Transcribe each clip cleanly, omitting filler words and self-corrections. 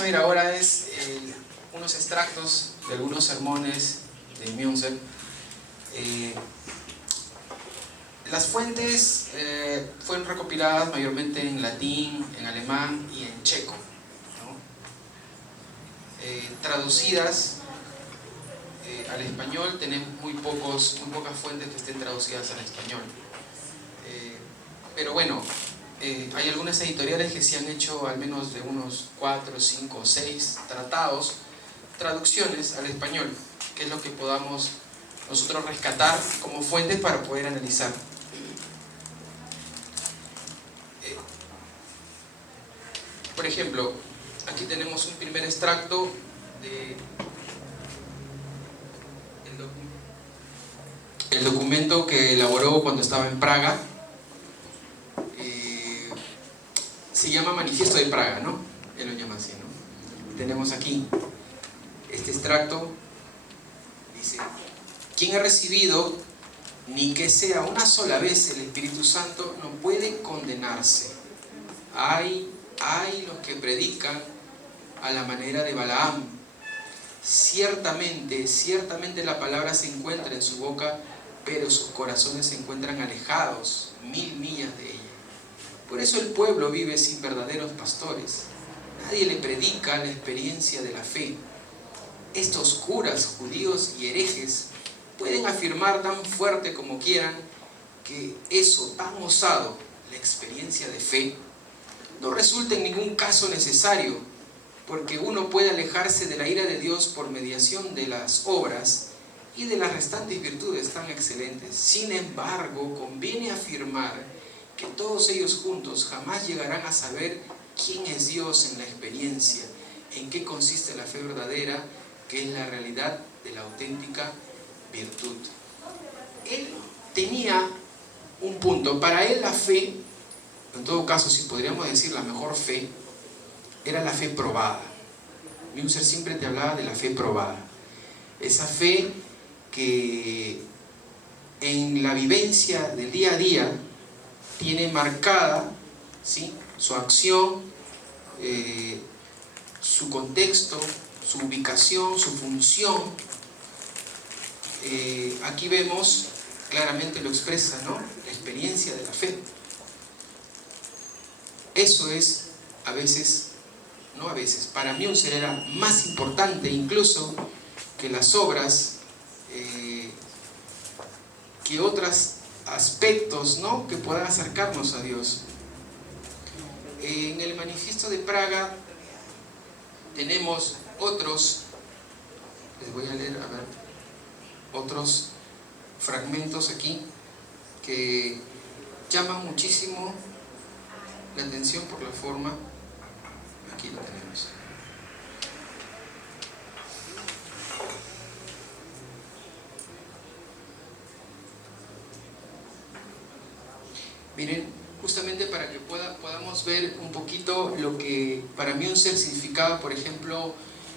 a ver ahora es unos extractos de algunos sermones de Münzer. Las fuentes fueron recopiladas mayormente en latín, en alemán y en checo, ¿no? Traducidas al español tenemos muy pocas fuentes que estén traducidas al español. Pero bueno, hay algunas editoriales que sí han hecho al menos de unos 4, 5, 6 tratados, traducciones al español, que es lo que podamos nosotros rescatar como fuentes para poder analizar. Por ejemplo, aquí tenemos un primer extracto de el documento que elaboró cuando estaba en Praga. Se llama Manifiesto de Praga, ¿no? Él lo llama así, ¿no? Tenemos aquí este extracto. Dice: quien ha recibido ni que sea una sola vez el Espíritu Santo no puede condenarse. Hay los que predican a la manera de Balaam. Ciertamente la palabra se encuentra en su boca, pero sus corazones se encuentran alejados 1000 millas de ella. Por eso el pueblo vive sin verdaderos pastores. Nadie le predica la experiencia de la fe. Estos curas, judíos y herejes pueden afirmar tan fuerte como quieran que eso tan osado, la experiencia de fe, no resulta en ningún caso necesario, porque uno puede alejarse de la ira de Dios por mediación de las obras y de las restantes virtudes tan excelentes. Sin embargo, conviene afirmar que todos ellos juntos jamás llegarán a saber quién es Dios en la experiencia, en qué consiste la fe verdadera, que es la realidad de la auténtica virtud. Él tenía un punto. Para él la fe, en todo caso, si podríamos decir la mejor fe, era la fe probada. Münzer siempre te hablaba de la fe probada. Esa fe que en la vivencia del día a día tiene marcada, ¿sí?, su acción, su contexto, su ubicación, su función. Aquí vemos, claramente lo expresa, ¿no?, la experiencia de la fe. Eso es, para Münzer era más importante incluso que las obras, que otros aspectos, ¿no?, que puedan acercarnos a Dios. En el Manifiesto de Praga tenemos otros, les voy a leer, otros fragmentos aquí que llaman muchísimo la atención por la forma. Aquí lo tenemos. Miren, justamente para que podamos ver un poquito lo que para mí un ser significaba, por ejemplo,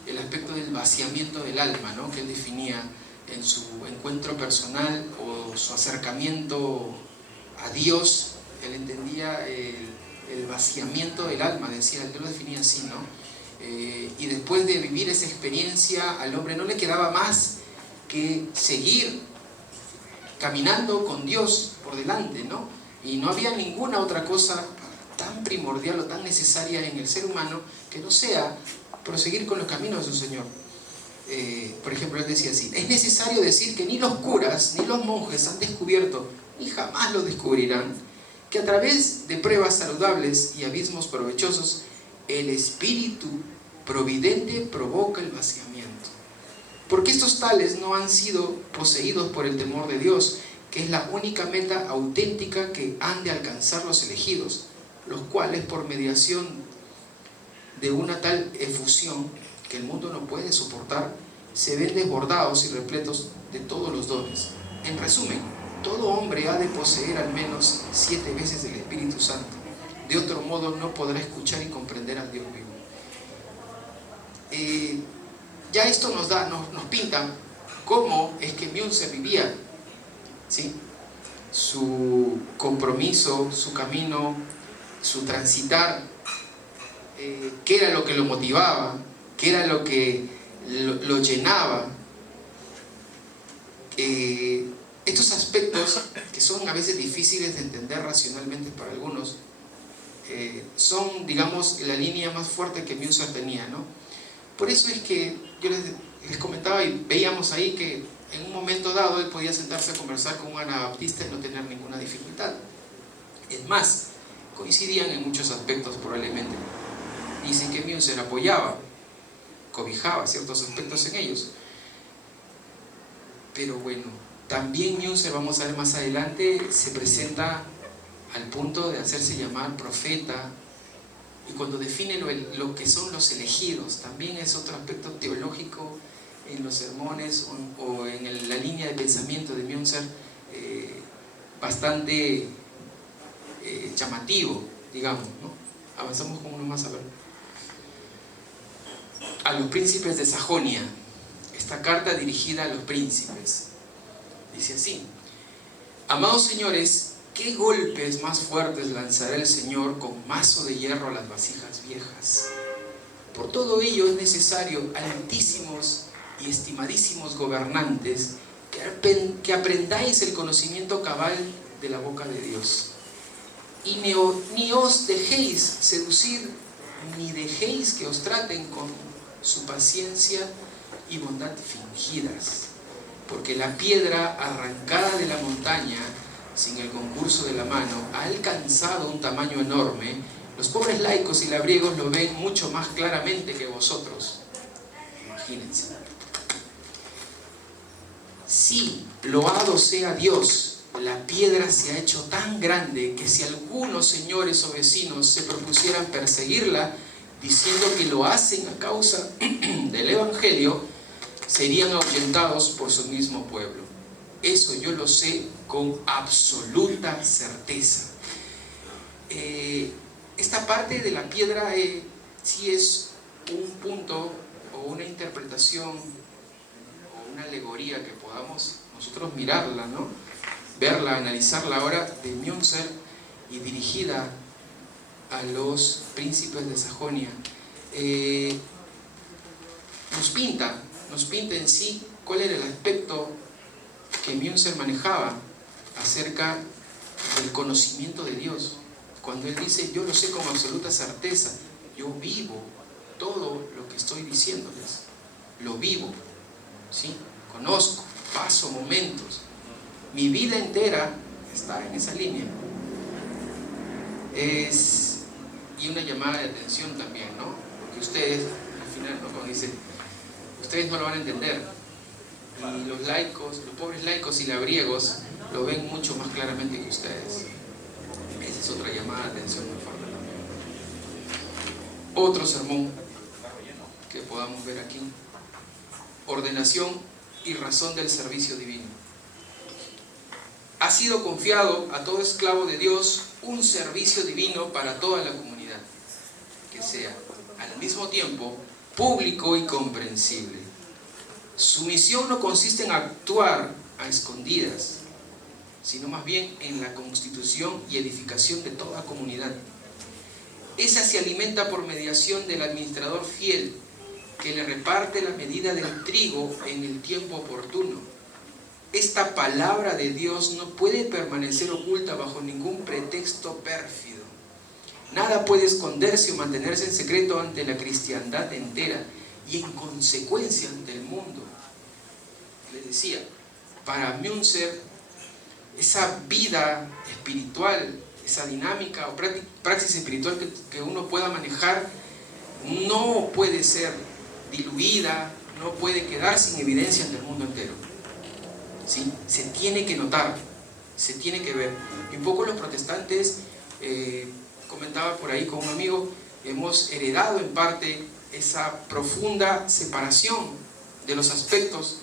el aspecto del vaciamiento del alma, ¿no?, que él definía en su encuentro personal o su acercamiento a Dios. Él entendía el vaciamiento del alma, decía, él lo definía así, ¿no? Y después de vivir esa experiencia, al hombre no le quedaba más que seguir caminando con Dios por delante, ¿no? Y no había ninguna otra cosa tan primordial o tan necesaria en el ser humano que no sea proseguir con los caminos de su Señor. Por ejemplo, él decía así: es necesario decir que ni los curas ni los monjes han descubierto, ni jamás lo descubrirán, que a través de pruebas saludables y abismos provechosos, el espíritu providente provoca el vaciamiento. Porque estos tales no han sido poseídos por el temor de Dios, que es la única meta auténtica que han de alcanzar los elegidos, los cuales, por mediación de una tal efusión que el mundo no puede soportar, se ven desbordados y repletos de todos los dones. En resumen, todo hombre ha de poseer al menos 7 veces el Espíritu Santo. De otro modo no podrá escuchar y comprender al Dios vivo. Ya esto nos pinta cómo es que Münzer vivía, ¿sí?, su compromiso, su camino, su transitar qué era lo que lo motivaba, qué era lo que lo llenaba. Estos aspectos, que son a veces difíciles de entender racionalmente para algunos, son, digamos, la línea más fuerte que Müntzer tenía, ¿no? Por eso es que yo les comentaba y veíamos ahí que en un momento dado él podía sentarse a conversar con un anabaptista y no tener ninguna dificultad. Es más, coincidían en muchos aspectos probablemente. Dicen que Müntzer apoyaba, cobijaba ciertos aspectos en ellos. Pero bueno, también Müntzer, vamos a ver más adelante, se presenta al punto de hacerse llamar profeta, y cuando define lo que son los elegidos, también es otro aspecto teológico en los sermones o en la línea de pensamiento de Müntzer, bastante llamativo, digamos, ¿no? Avanzamos con uno más a ver. A los príncipes de Sajonia, esta carta dirigida a los príncipes, dice así: amados señores, ¿qué golpes más fuertes lanzará el Señor con mazo de hierro a las vasijas viejas? Por todo ello es necesario, altísimos y estimadísimos gobernantes, que aprendáis el conocimiento cabal de la boca de Dios. Y ni os dejéis seducir, ni dejéis que os traten con su paciencia y bondad fingidas. Porque la piedra arrancada de la montaña, sin el concurso de la mano, ha alcanzado un tamaño enorme. Los pobres laicos y labriegos lo ven mucho más claramente que vosotros. Imagínense. Sí, loado sea Dios, la piedra se ha hecho tan grande que si algunos señores o vecinos se propusieran perseguirla, diciendo que lo hacen a causa del Evangelio, serían ahuyentados por su mismo pueblo. Eso yo lo sé con absoluta certeza. Esta parte de la piedra sí es un punto o una interpretación o una alegoría que podamos nosotros mirarla, ¿no? Verla, analizarla ahora de Müntzer y dirigida a los príncipes de Sajonia. Nos pinta en sí cuál era el aspecto que Müntzer manejaba acerca del conocimiento de Dios. Cuando él dice, yo lo sé con absoluta certeza, yo vivo todo lo que estoy diciéndoles, lo vivo, ¿sí? Conozco, paso momentos, mi vida entera está en esa línea. Y una llamada de atención también, ¿no? Porque ustedes, al final, ¿no? Cuando dice, ustedes no lo van a entender, y los laicos, los pobres laicos y labriegos lo ven mucho más claramente que ustedes. Esa es otra llamada de atención muy fuerte también. Otro sermón que podamos ver aquí: ordenación y razón del servicio divino. Ha sido confiado a todo esclavo de Dios un servicio divino para toda la comunidad, que sea al mismo tiempo público y comprensible. Su misión no consiste en actuar a escondidas, sino más bien en la constitución y edificación de toda comunidad. Esa se alimenta por mediación del administrador fiel, que le reparte la medida del trigo en el tiempo oportuno. Esta palabra de Dios no puede permanecer oculta bajo ningún pretexto pérfido. Nada puede esconderse o mantenerse en secreto ante la cristiandad entera y en consecuencia ante el mundo. Les decía, para Müntzer, esa vida espiritual, esa dinámica o praxis espiritual que uno pueda manejar, no puede ser diluida, no puede quedar sin evidencia ante el mundo entero. ¿Sí? Se tiene que notar, se tiene que ver. Y un poco los protestantes, comentaba por ahí con un amigo, hemos heredado en parte esa profunda separación de los aspectos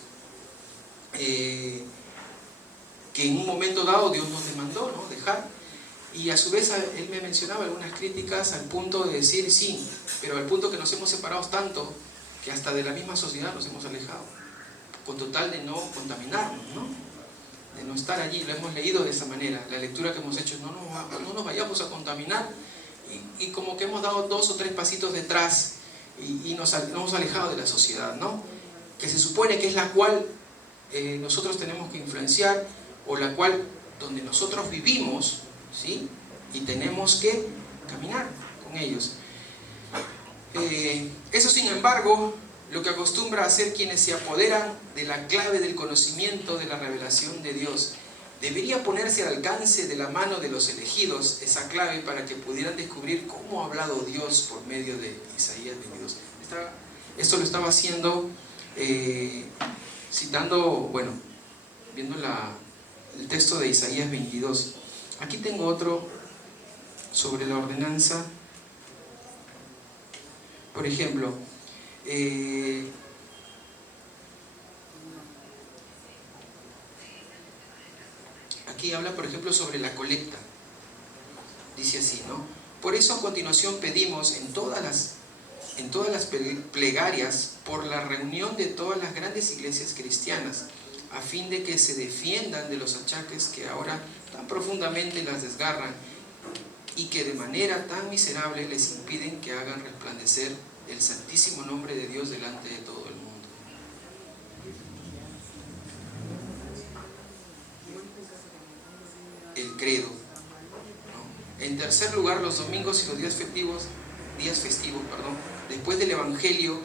que en un momento dado Dios nos demandó, ¿no? Dejar. Y a su vez él me mencionaba algunas críticas al punto de decir sí, pero al punto que nos hemos separado tanto que hasta de la misma sociedad nos hemos alejado, con total de no contaminarnos, ¿no? De no estar allí. Lo hemos leído de esa manera, la lectura que hemos hecho, no nos vayamos a contaminar y como que hemos dado 2 o 3 pasitos detrás y nos hemos alejado de la sociedad, ¿no? Que se supone que es la cual nosotros tenemos que influenciar, o la cual donde nosotros vivimos, ¿sí? Y tenemos que caminar con ellos. Eso, sin embargo, lo que acostumbra a hacer quienes se apoderan de la clave del conocimiento de la revelación de Dios. Debería ponerse al alcance de la mano de los elegidos esa clave para que pudieran descubrir cómo ha hablado Dios por medio de Isaías 22. Esto lo estaba haciendo citando, bueno, viendo el texto de Isaías 22. Aquí tengo otro sobre la ordenanza. Por ejemplo, aquí habla, por ejemplo, sobre la colecta. Dice así, ¿no? Por eso a continuación pedimos en todas las plegarias por la reunión de todas las grandes iglesias cristianas, a fin de que se defiendan de los achaques que ahora tan profundamente las desgarran y que de manera tan miserable les impiden que hagan resplandecer el santísimo nombre de Dios delante de todo el mundo. El credo, ¿no? En tercer lugar, los domingos y los días festivos, después del Evangelio,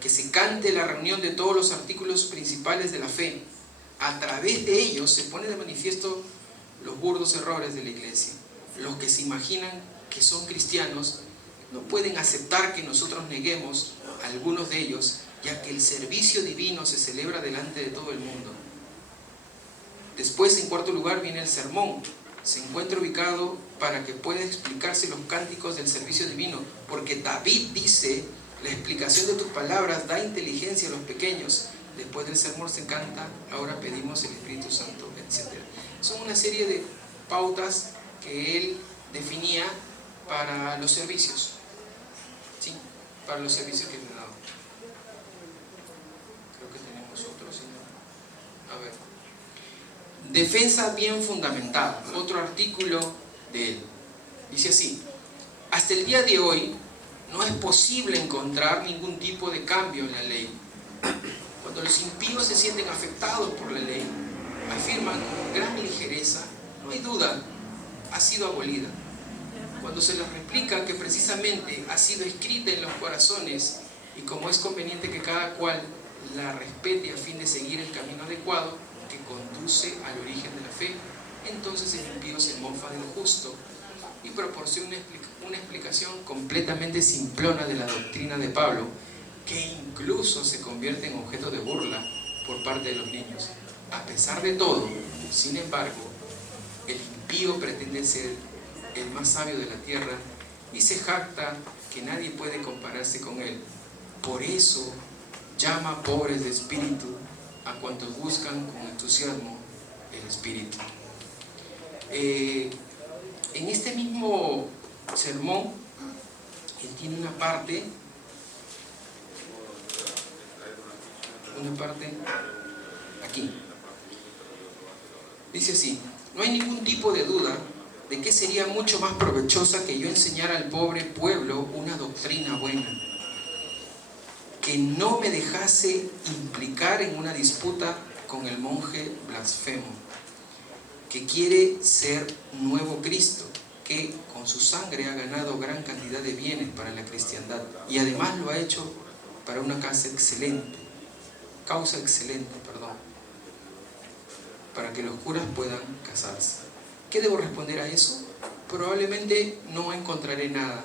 que se cante la reunión de todos los artículos principales de la fe. A través de ellos se pone de manifiesto los burdos errores de la iglesia. Los que se imaginan que son cristianos no pueden aceptar que nosotros neguemos a algunos de ellos, ya que el servicio divino se celebra delante de todo el mundo. Después, en cuarto lugar, viene el sermón. Se encuentra ubicado para que pueda explicarse los cánticos del servicio divino, porque David dice: la explicación de tus palabras da inteligencia a los pequeños. Después del sermón se canta: ahora pedimos el Espíritu Santo, etc. Son una serie de pautas que él definía para los servicios, ¿sí? Para los servicios que le he dado. Creo que tenemos otro, ¿sí? A ver. Defensa bien fundamentada, otro artículo de él. Dice así: hasta el día de hoy no es posible encontrar ningún tipo de cambio en la ley. Cuando los impíos se sienten afectados por la ley, afirman con gran ligereza: no hay duda, ha sido abolida. Cuando se les replica que precisamente ha sido escrita en los corazones y como es conveniente que cada cual la respete a fin de seguir el camino adecuado que conduce al origen de la fe, entonces el impío se mofa del justo y proporciona una explicación completamente simplona de la doctrina de Pablo, que incluso se convierte en objeto de burla por parte de los niños. A pesar de todo, sin embargo, el impío pretende ser el más sabio de la tierra y se jacta que nadie puede compararse con él. Por eso llama pobres de espíritu a cuantos buscan con entusiasmo el espíritu. En este mismo sermón, él tiene una parte aquí. Dice así: no hay ningún tipo de duda de que sería mucho más provechosa que yo enseñara al pobre pueblo una doctrina buena, que no me dejase implicar en una disputa con el monje blasfemo, que quiere ser nuevo Cristo, que con su sangre ha ganado gran cantidad de bienes para la cristiandad y además lo ha hecho para una causa excelente, para que los curas puedan casarse. ¿Qué debo responder a eso? Probablemente no encontraré nada,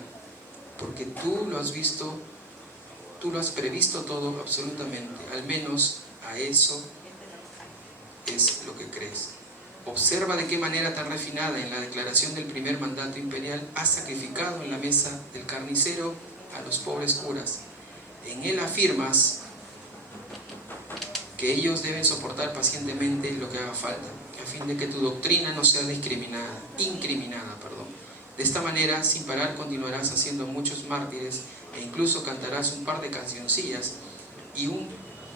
porque tú lo has visto, tú lo has previsto todo absolutamente, al menos a eso es lo que crees. Observa de qué manera tan refinada en la declaración del primer mandato imperial has sacrificado en la mesa del carnicero a los pobres curas. En él afirmas que ellos deben soportar pacientemente lo que haga falta, a fin de que tu doctrina no sea incriminada. De esta manera, sin parar, continuarás haciendo muchos mártires e incluso cantarás un par de cancioncillas y un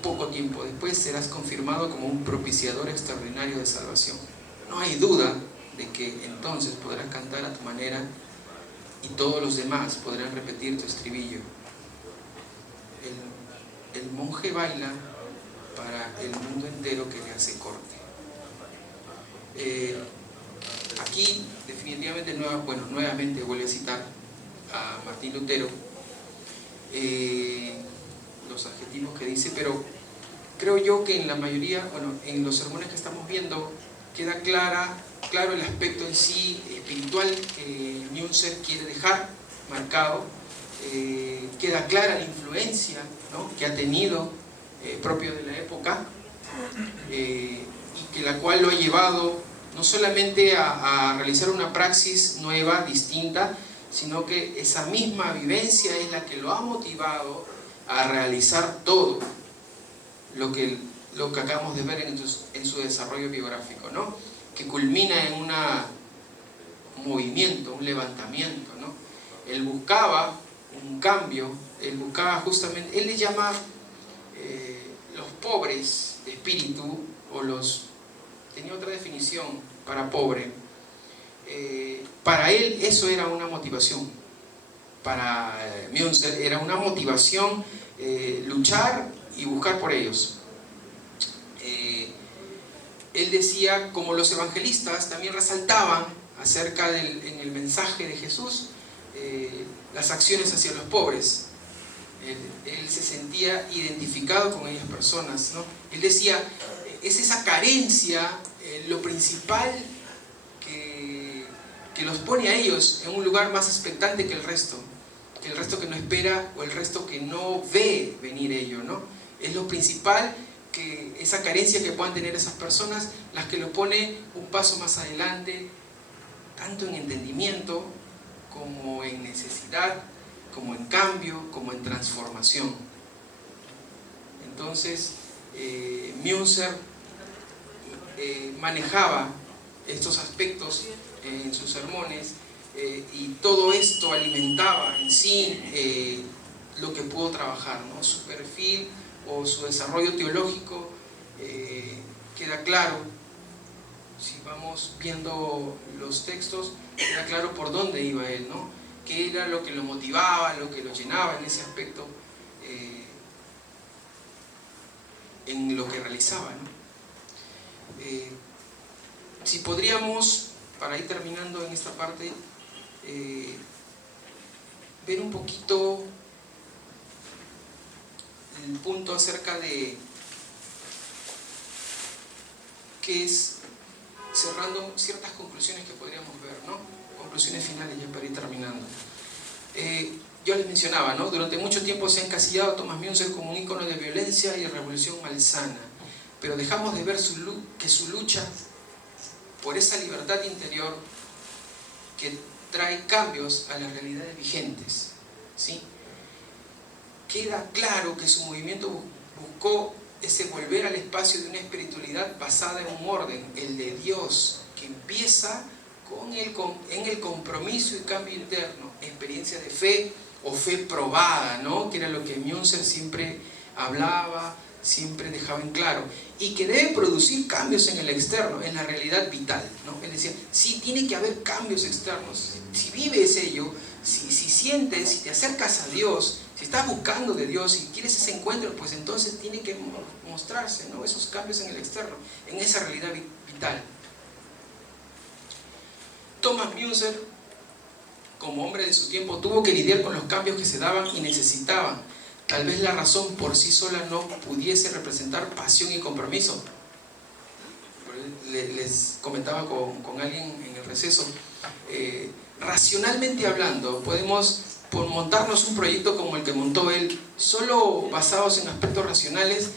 poco tiempo después serás confirmado como un propiciador extraordinario de salvación. No hay duda de que entonces podrás cantar a tu manera y todos los demás podrán repetir tu estribillo. El monje baila para el mundo entero que le hace corte. Aquí definitivamente nuevamente vuelve a citar a Martín Lutero, los adjetivos que dice, pero creo yo que en la mayoría, en los sermones que estamos viendo, queda claro el aspecto en sí espiritual que Münzer quiere dejar marcado, queda clara la influencia, ¿no?, que ha tenido propio de la época, y que la cual lo ha llevado no solamente a realizar una praxis nueva, distinta, sino que esa misma vivencia es la que lo ha motivado a realizar todo lo que acabamos de ver en su desarrollo biográfico, ¿no?, que culmina en un movimiento, un levantamiento, ¿no? Él buscaba un cambio, él buscaba justamente, él le llama los pobres de espíritu, tenía otra definición para pobre. Para él eso era una motivación, para Münzer era una motivación luchar y buscar por ellos. Él decía, como los evangelistas también resaltaban acerca en el mensaje de Jesús, las acciones hacia los pobres. Él se sentía identificado con aquellas personas, ¿no? Él decía, es esa carencia lo principal que los pone a ellos en un lugar más expectante que el resto que no espera, o el resto que no ve venir ello, ¿no? Es lo principal, que esa carencia que puedan tener esas personas, las que lo pone un paso más adelante, tanto en entendimiento como en necesidad, como en cambio, como en transformación. Entonces Münzer manejaba estos aspectos en sus sermones, y todo esto alimentaba en sí lo que pudo trabajar, ¿no? Su perfil o su desarrollo teológico queda claro. Si vamos viendo los textos, queda claro por dónde iba él, ¿no? Qué era lo que lo motivaba, lo que lo llenaba en ese aspecto, en lo que realizaba, ¿no? Si podríamos, para ir terminando en esta parte, ver un poquito el punto acerca de qué es, cerrando ciertas conclusiones que podríamos ver, ¿no? Conclusiones finales ya para ir terminando. Yo les mencionaba, ¿no? Durante mucho tiempo se ha encasillado a Thomas Münzer como un ícono de violencia y revolución malsana, pero dejamos de ver que su lucha por esa libertad interior que trae cambios a las realidades vigentes, ¿sí? Queda claro que su movimiento buscó ese volver al espacio de una espiritualidad basada en un orden, el de Dios, que empieza en el compromiso y cambio interno, experiencia de fe o fe probada, ¿no? Que era lo que Münzer siempre hablaba, siempre dejaba en claro, y que debe producir cambios en el externo, en la realidad vital, ¿no? Él decía, sí, tiene que haber cambios externos. Si vives ello, si sientes, si te acercas a Dios, si estás buscando de Dios, si quieres ese encuentro, pues entonces tiene que mostrarse, ¿no?, esos cambios en el externo, en esa realidad vital. Thomas Münzer, como hombre de su tiempo, tuvo que lidiar con los cambios que se daban y necesitaban. Tal vez la razón por sí sola no pudiese representar pasión y compromiso. Les comentaba con alguien en el receso, racionalmente hablando, podemos montarnos un proyecto como el que montó él, solo basados en aspectos racionales.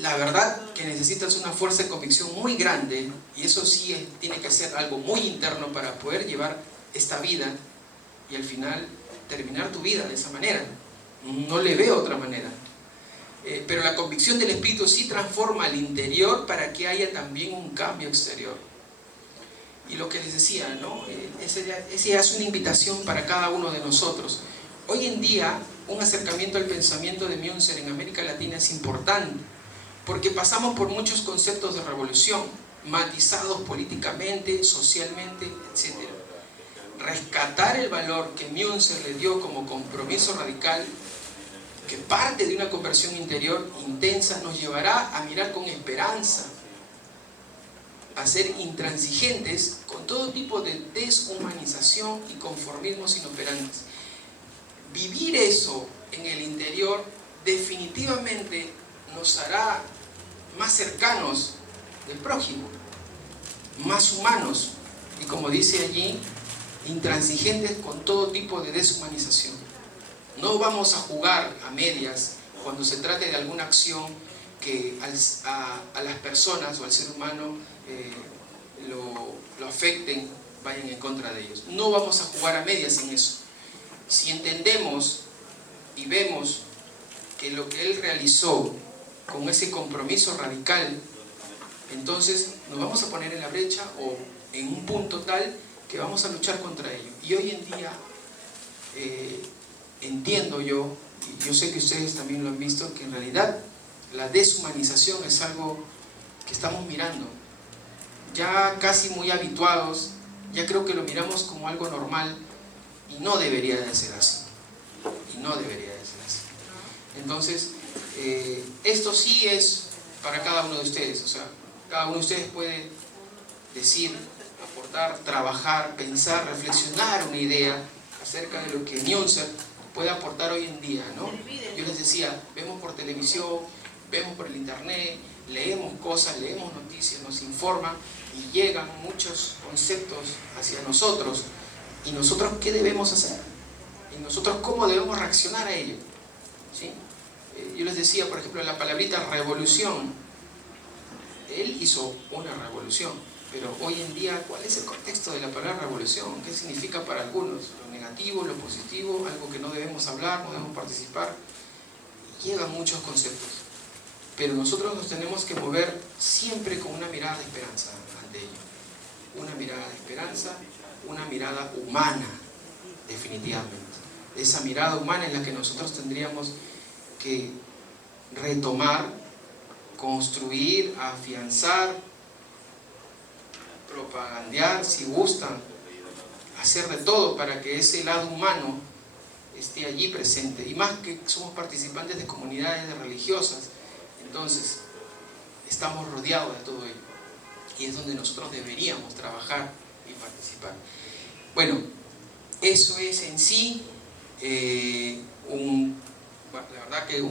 La verdad que necesitas una fuerza de convicción muy grande, y eso sí tiene que ser algo muy interno para poder llevar esta vida y al final terminar tu vida de esa manera. No le veo otra manera. Pero la convicción del Espíritu sí transforma al interior para que haya también un cambio exterior. Y lo que les decía, ¿no? Esa es una invitación para cada uno de nosotros. Hoy en día, un acercamiento al pensamiento de Münzer en América Latina es importante, porque pasamos por muchos conceptos de revolución, matizados políticamente, socialmente, etc. rescatar el valor que Münzer le dio como compromiso radical, que parte de una conversión interior intensa, nos llevará a mirar con esperanza, a ser intransigentes con todo tipo de deshumanización y conformismos inoperantes. Vivir eso en el interior definitivamente nos hará más cercanos del prójimo, más humanos y, como dice allí, intransigentes con todo tipo de deshumanización. No vamos a jugar a medias cuando se trate de alguna acción que a las personas o al ser humano lo afecten, vayan en contra de ellos. No vamos a jugar a medias en eso. Si entendemos y vemos que lo que él realizó con ese compromiso radical, entonces nos vamos a poner en la brecha o en un punto tal que vamos a luchar contra ello. Y hoy en día entiendo yo, y yo sé que ustedes también lo han visto, que en realidad la deshumanización es algo que estamos mirando ya casi muy habituados, ya creo que lo miramos como algo normal y no debería de ser así, y no debería de ser así. Entonces esto sí es para cada uno de ustedes, o sea, cada uno de ustedes puede decir, aportar, trabajar, pensar, reflexionar una idea acerca de lo que Münzer puede aportar hoy en día, ¿no? Yo les decía, vemos por televisión, vemos por el internet, leemos cosas, leemos noticias, nos informan y llegan muchos conceptos hacia nosotros. ¿Y nosotros qué debemos hacer? ¿Y nosotros cómo debemos reaccionar a ello? ¿Sí? Yo les decía, por ejemplo, la palabrita revolución. Él hizo una revolución, pero hoy en día, ¿cuál es el contexto de la palabra revolución? ¿Qué significa para algunos? Lo negativo, lo positivo, algo que no debemos hablar, no debemos participar. Llegan muchos conceptos, pero nosotros nos tenemos que mover siempre con una mirada de esperanza ante ello. Una mirada de esperanza, una mirada humana, definitivamente. Esa mirada humana en la que nosotros tendríamos que retomar, construir, afianzar, propagandear, si gustan, hacer de todo para que ese lado humano esté allí presente. Y más que somos participantes de comunidades religiosas, entonces estamos rodeados de todo ello. Y es donde nosotros deberíamos trabajar y participar. Bueno, eso es en sí la verdad que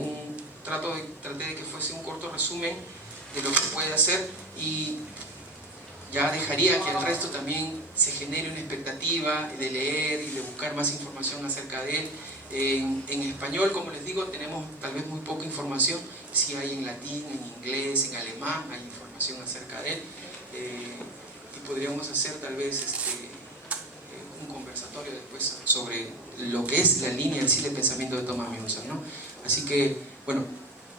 traté de que fuese un corto resumen de lo que puede hacer, y ya dejaría que el resto también se genere una expectativa de leer y de buscar más información acerca de él. En español, como les digo, tenemos tal vez muy poca información. Sí hay en latín, en inglés, en alemán, hay información acerca de él. Y podríamos hacer tal vez un conversatorio después sobre lo que es la línea en sí de pensamiento de Thomas Münzer, ¿no? Así que, bueno,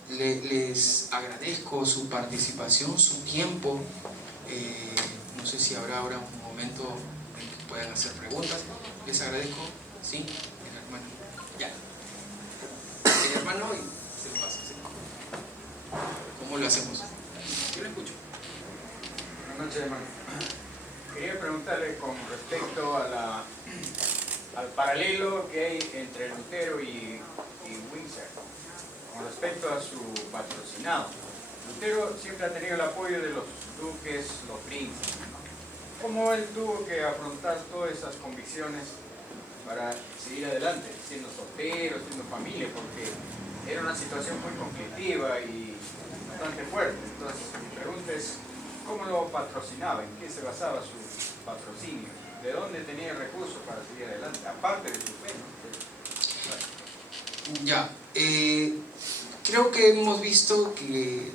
les agradezco su participación, su tiempo. No sé si habrá ahora un momento en que puedan hacer preguntas. Les agradezco. ¿Sí? El hermano. Ya. El hermano y se lo pasa. ¿Sí? ¿Cómo lo hacemos? Yo lo escucho. Buenas noches, hermano. Quería preguntarle con respecto a al paralelo que hay entre Lutero y Münzer, con respecto a su patrocinado. Lutero siempre ha tenido el apoyo de los duques, los príncipes, ¿no? ¿Cómo él tuvo que afrontar todas esas convicciones para seguir adelante, siendo soltero, siendo familia? Porque era una situación muy conflictiva y bastante fuerte. Entonces, mi pregunta es, ¿cómo lo patrocinaba? ¿En qué se basaba su patrocinio? ¿De dónde tenía recursos para seguir adelante? Aparte de su fe, ¿no? Ya, creo que hemos visto que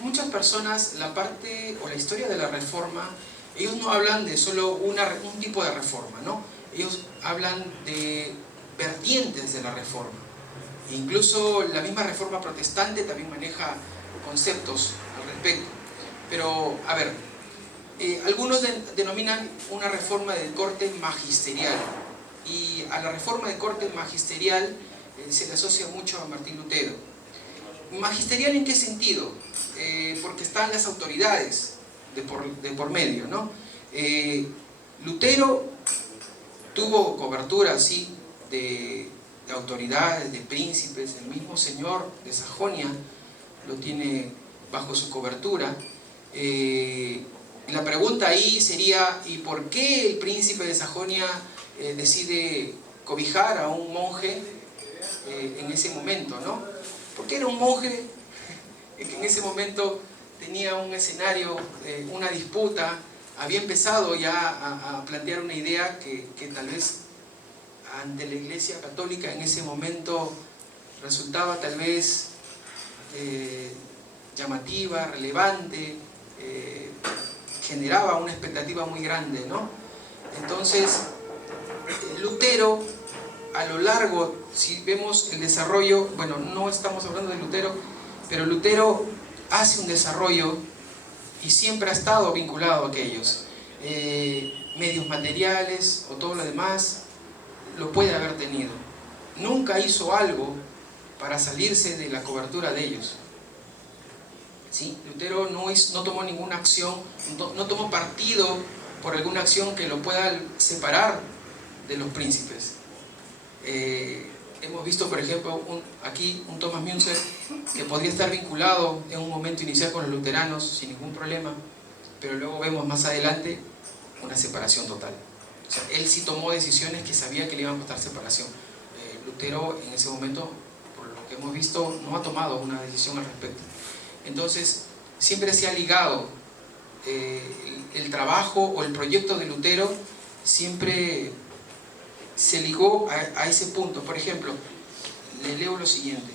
muchas personas, la parte o la historia de la reforma, ellos no hablan de solo un tipo de reforma, ¿no? Ellos hablan de vertientes de la reforma. E incluso la misma reforma protestante también maneja conceptos al respecto. Pero, a ver, algunos denominan una reforma de corte magisterial, y a la reforma de corte magisterial se le asocia mucho a Martín Lutero. ¿Magisterial en qué sentido? Porque están las autoridades de por medio, ¿no? Lutero tuvo cobertura, sí, de autoridades, de príncipes. El mismo señor de Sajonia lo tiene bajo su cobertura. La pregunta ahí sería, ¿y por qué el príncipe de Sajonia decide cobijar a un monje en ese momento, ¿no? Porque era un monje que en ese momento tenía un escenario, una disputa, había empezado ya a plantear una idea que tal vez ante la Iglesia Católica en ese momento resultaba tal vez llamativa, relevante, generaba una expectativa muy grande, ¿no? Entonces, Lutero, a lo largo, si vemos el desarrollo, bueno, no estamos hablando de Lutero, pero Lutero hace un desarrollo y siempre ha estado vinculado a aquellos. Medios materiales o todo lo demás, lo puede haber tenido. Nunca hizo algo para salirse de la cobertura de ellos. ¿Sí? Lutero no tomó ninguna acción, no tomó partido por alguna acción que lo pueda separar de los príncipes. Hemos visto, por ejemplo, aquí un Thomas Müntzer que podría estar vinculado en un momento inicial con los luteranos sin ningún problema, pero luego vemos más adelante una separación total. O sea, él sí tomó decisiones que sabía que le iban a costar separación. Lutero en ese momento, por lo que hemos visto, no ha tomado una decisión al respecto. Entonces, siempre se ha ligado el trabajo o el proyecto de Lutero, siempre se ligó a ese punto. Por ejemplo, le leo lo siguiente.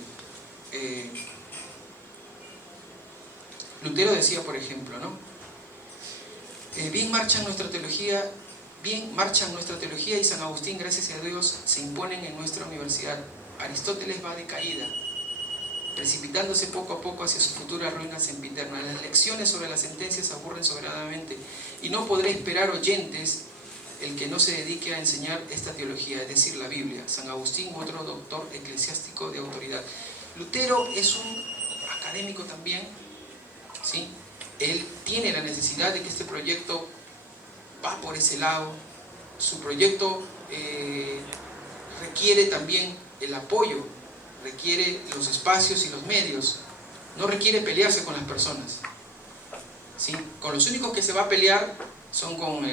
Lutero decía, por ejemplo, ¿no? Bien marchan nuestra teología y San Agustín, gracias a Dios, se imponen en nuestra universidad. Aristóteles va de caída, precipitándose poco a poco hacia su futura ruina sempiterna. Las lecciones sobre las sentencias aburren soberanamente y no podré esperar oyentes el que no se dedique a enseñar esta teología, es decir, la Biblia. San Agustín, otro doctor eclesiástico de autoridad. Lutero es un académico también, ¿sí? Él tiene la necesidad de que este proyecto va por ese lado. Su proyecto requiere también el apoyo, requiere los espacios y los medios, no requiere pelearse con las personas, ¿sí? Con los únicos que se va a pelear son con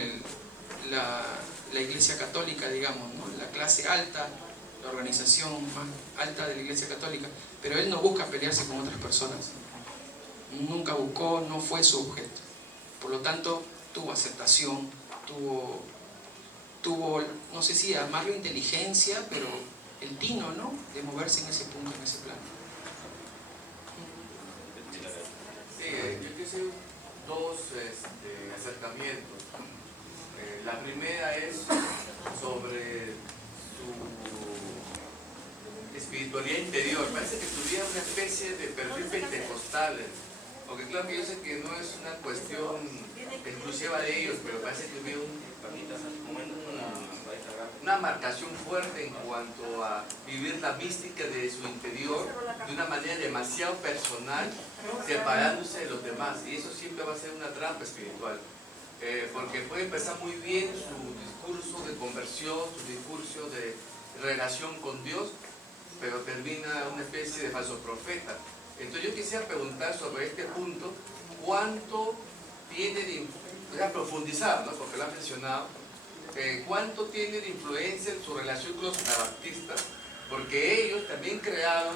la Iglesia Católica, digamos, ¿no? La clase alta, la organización más alta de la Iglesia Católica, pero él no busca pelearse con otras personas, nunca buscó, no fue su objeto. Por lo tanto, tuvo aceptación, tuvo, no sé si llamarlo inteligencia, pero el tino, ¿no?, de moverse en ese punto, en ese plano. Sí, yo quiero hacer dos acercamientos. La primera es sobre su espiritualidad interior. Parece que tuviera una especie de perfil pentecostal, aunque claro que yo sé que no es una cuestión exclusiva de ellos, pero parece que hubiera una marcación fuerte en cuanto a vivir la mística de su interior de una manera demasiado personal, separándose de los demás, y eso siempre va a ser una trampa espiritual, porque puede empezar muy bien su discurso de conversión, su discurso de relación con Dios, pero termina una especie de falso profeta. Entonces yo quisiera preguntar sobre este punto, ¿cuánto tiene de profundizar, ¿no?, porque lo han mencionado, cuánto tiene de influencia en su relación con los anabaptistas, porque ellos también crearon